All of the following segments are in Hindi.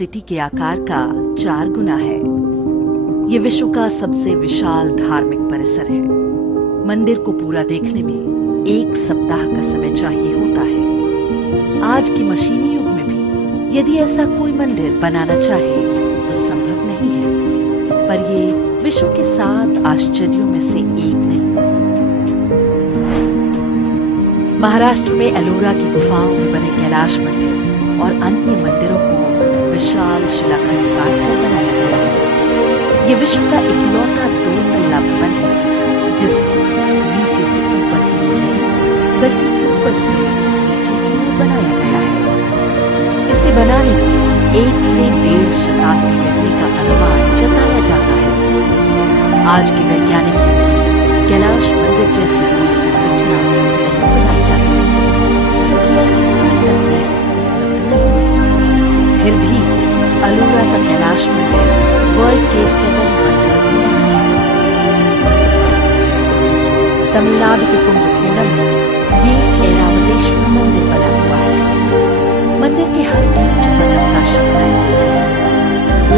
सिटी के आकार का 4 गुना है। ये विश्व का सबसे विशाल धार्मिक परिसर है। मंदिर को पूरा देखने में 1 सप्ताह का समय चाहिए होता है। आज के मशीनी युग में भी यदि ऐसा कोई मंदिर बनाना चाहे तो संभव नहीं है, पर ये विश्व के 7 आश्चर्यों में से एक नहीं। महाराष्ट्र में एलोरा की गुफाओं में बने कैलाश मंदिर और अन्य मंदिरों को विशाल शिलाखंड काटकर बनाया गया है। ये विश्व का इकलौता 2 तल्ला भवन है जिसे नीचे से ऊपर की ओर नहीं बल्कि ऊपर से नीचे की ओर बनाया गया है। इसे बनाने में 1 से 1.5 शताब्दी लगने का अनुमान जताया जाता है। आज के वैज्ञानिक कैलाश मंदिर जैसी कोई संरचना नहीं बनाई जा सकती, क्योंकि ऐसी कोई तकनीक उपलब्ध नहीं। फिर भी एलोरा का कैलाश मंदिर वर्ल्ड के 7 वंडर्स में है। तमिलनाडु के कुंभकोणम में ये ऐरावतेश्वर मंदिर बना हुआ है। मंदिर के हर इंच पर नक्काशी बनाई गई है।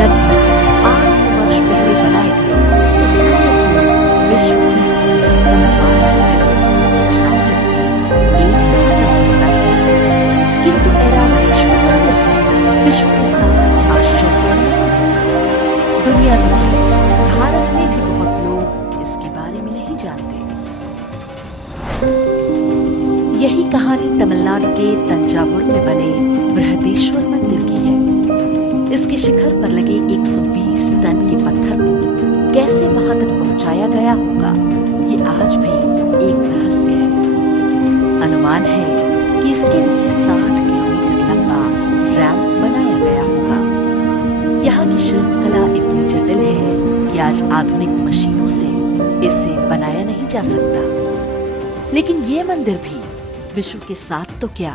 लगभग 800 वर्ष पहले बनाए गए विश्व की किंतु ऐरावतेश्वर मंदिर विश्व के 7 आश्चर्यों में दुनिया में भारत में भी बहुत लोग इसके बारे में नहीं जानते। यही कहानी तमिलनाडु के तंजावुर में बने बृहदेश्वर मंदिर की है। इसके शिखर पर लगे 120 टन के पत्थर को कैसे वहां तक पहुंचाया गया होगा, ये आज भी एक रहस्य है। अनुमान है कि इसके लिए 60 किलोमीटर लंबा रैंप बनाया गया होगा। यहाँ की शिल्पकला इतनी जटिल है कि आज आधुनिक मशीनों से इसे बनाया नहीं जा सकता। लेकिन ये मंदिर भी विश्व के 7 तो क्या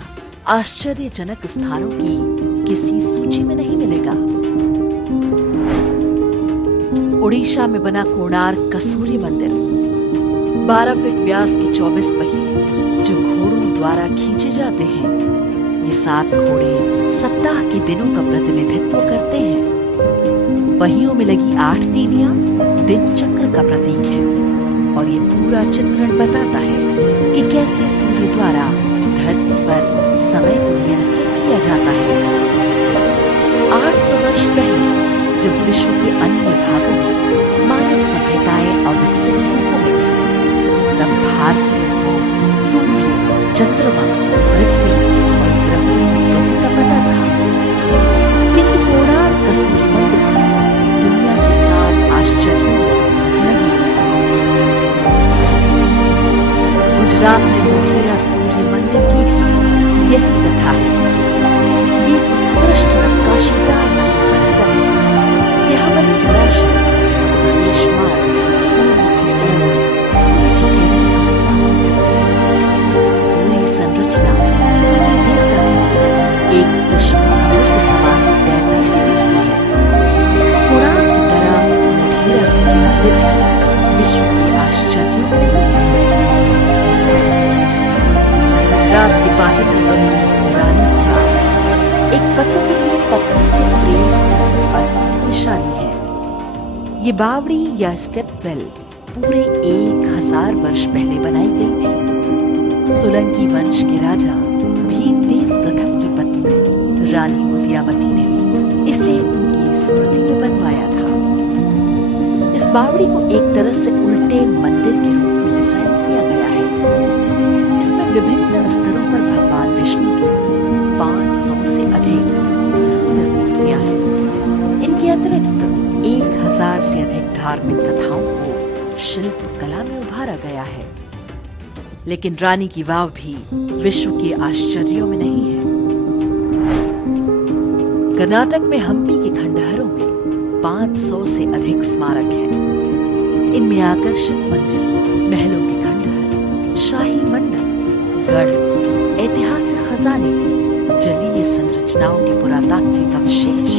आश्चर्यजनक स्थानों की किसी सूची में नहीं मिलेगा। उड़ीसा में बना कोणार्क का सूर्य मंदिर 12 फीट व्यास के 24 पहिए जो घोड़ों द्वारा खींचे जाते हैं। ये 7 घोड़े सप्ताह के दिनों का प्रतिनिधित्व करते हैं। पहियों में लगी 8 तीलियां दिन चक्र का प्रतीक है और ये पूरा चित्रण बताता है कि कैसे सूर्य द्वारा धरती पर समय को नियंत्रित किया जाता है। 800 वर्ष पहले जब विश्व के अन्य भागों में मानव सभ्यताएं अविकसित हो गई तब भारतीयों को सूर्य, चंद्रमा, पृथ्वी और ग्रहों की गति का पता था। किंतु कोणार्क का सूर्य मंदिर दुनिया के 7 आश्चर्यों में गुजरात में मोढेरा सूर्य मंदिर की भी यही कथा है। ये उत्कृष्ट नक्काशीदार परिसर है। यहाँ बनी जलाशय, प्रवेश मार्ग, पूरी संरचना एक पुष्पकमल के समान तैरती हुई दिखती है। कोणार्क की तरह मोढेरा सूर्य मंदिर विश्व के आश्चर्यों में नहीं है। गुजरात के बाहर में बनी रानी की वाव एक पति के लिए पत्नी से प्रेम और निशानी है। ये बावड़ी या स्टेपवेल पूरे 1000 वर्ष पहले बनाई गई थी। सोलंकी वंश के राजा भीमदेव प्रथम की पत्नी रानी उदयावती ने इसे उनकी स्मृति में बनवाया था। इस बावड़ी को एक तरह से उल्टे मंदिर के रूप में डिजाइन किया गया है। इसमें विभिन्न स्तरों पर भगवान विष्णु की 500 से अधिक सुंदर मूर्तियां हैं। इनके अतिरिक्त 1000 से अधिक धार्मिक कथाओं को शिल्प कला में उभारा गया है। लेकिन रानी की वाव भी विश्व के आश्चर्यों में नहीं है। कर्नाटक में हम्पी के खंडहरों में 500 से अधिक स्मारक हैं। इनमें आकर्षक मंदिर, महलों के खंडहर, शाही मंडप, गढ़, ऐतिहासिक खजाने, जलीय संरचनाओं के पुरातात्विक अवशेष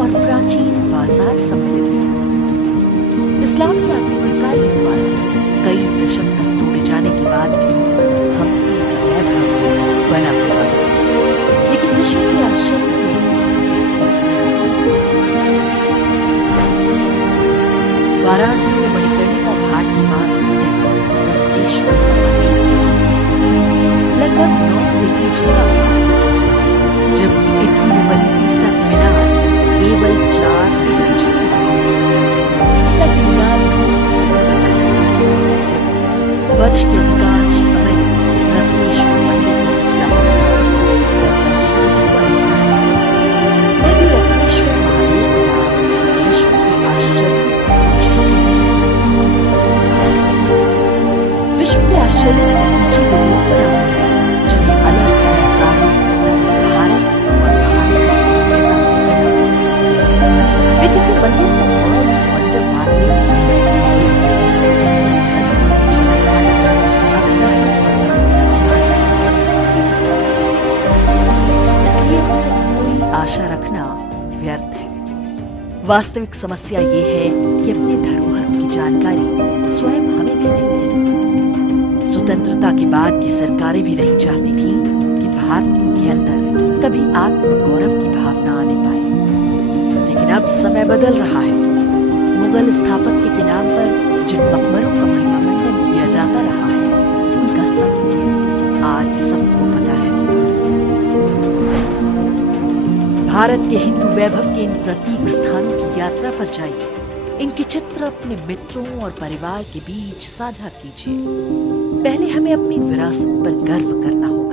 और प्राचीन बाजार सम्मिलित हैं। इस्लामी आक्रमणकारियों द्वारा कई दशक तक तोड़े जाने के बाद भी हम्पी का वैभव बना हुआ है। लेकिन विश्व के आश्चर्य में वास्तविक समस्या ये है कि अपने धरोहर की जानकारी स्वयं हमें भी नहीं है। स्वतंत्रता के बाद की सरकारें भी नहीं चाहती थी कि भारतीयों के अंदर कभी आत्मगौरव की भावना आने पाए। लेकिन अब समय बदल रहा है। मुगल स्थापत्य के नाम पर जिन मकबरों का महिमामंडन किया जाता रहा है, उनका सत्य आज सबको पता है। भारत के हिंदू वैभव के इन प्रतीक स्थानों की यात्रा पर जाइए। इनके चित्र अपने मित्रों और परिवार के बीच साझा कीजिए। पहले हमें अपनी विरासत पर गर्व करना होगा।